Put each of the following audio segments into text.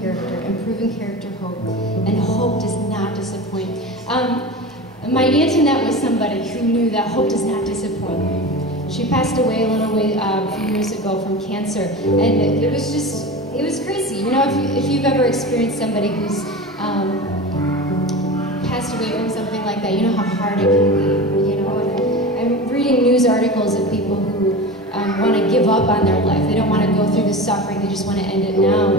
character, and proven character hope. And hope does not disappoint. My Antoinette was somebody who knew that hope does not disappoint. She passed away a little way a few years ago from cancer, and it was crazy. You know, if you've ever experienced somebody who's passed away from something like that, you know how hard it can be, you know. And I'm reading news articles of people who want to give up on their life. They don't want to go through the suffering, they just want to end it now.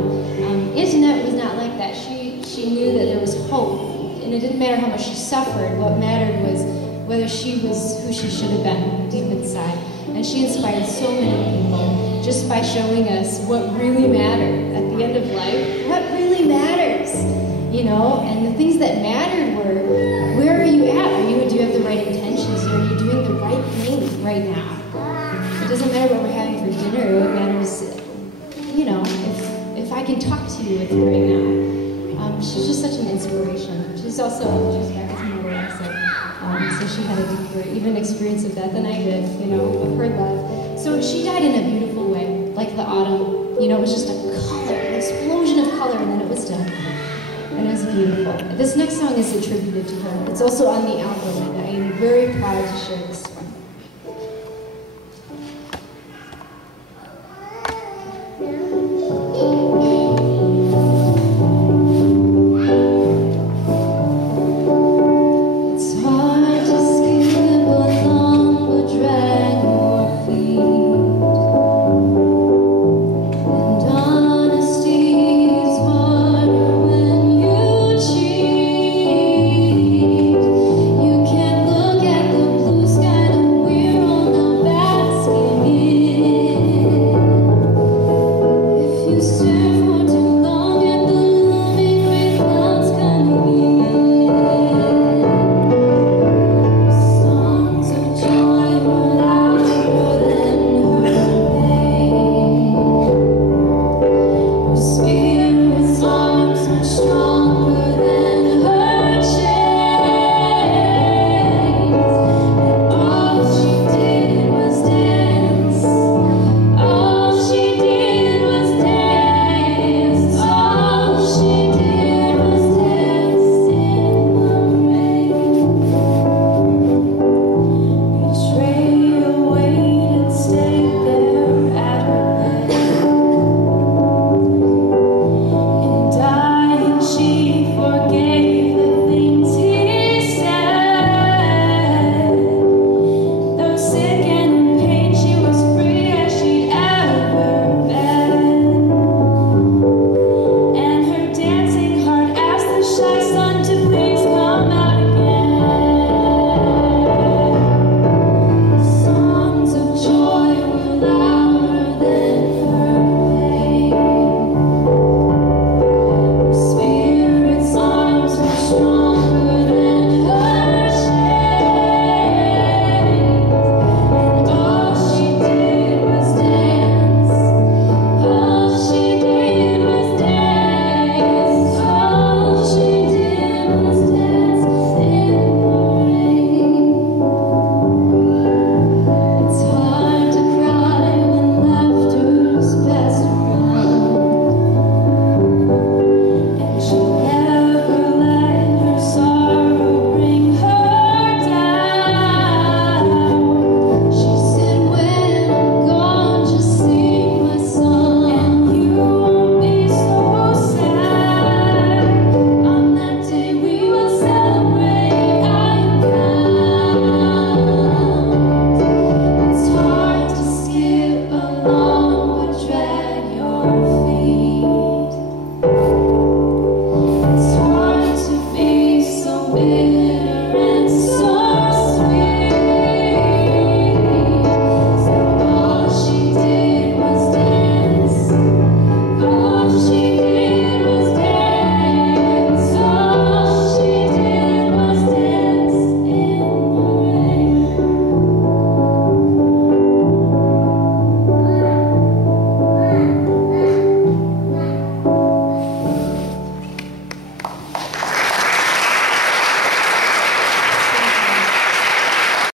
Antoinette was not like that. She knew that there was hope, and it didn't matter how much she suffered. What mattered was whether she was who she should have been deep inside. And she inspired so many people just by showing us what really mattered at the end of life. What really matters, you know? And the things that mattered were, where are you at? Do you have the right intentions? Are you doing the right thing right now? It doesn't matter what we're having for dinner. What matters, you know, if I can talk to you with you right now. She's just such an inspiration. She's back as mother also. So she had a deeper, even experience of that than I did, you know, of her love. So she died in a beautiful way, like the autumn. You know, it was just a color, an explosion of color, and then it was done. And it was beautiful. This next song is attributed to her. It's also on the album, and I am very proud to share this.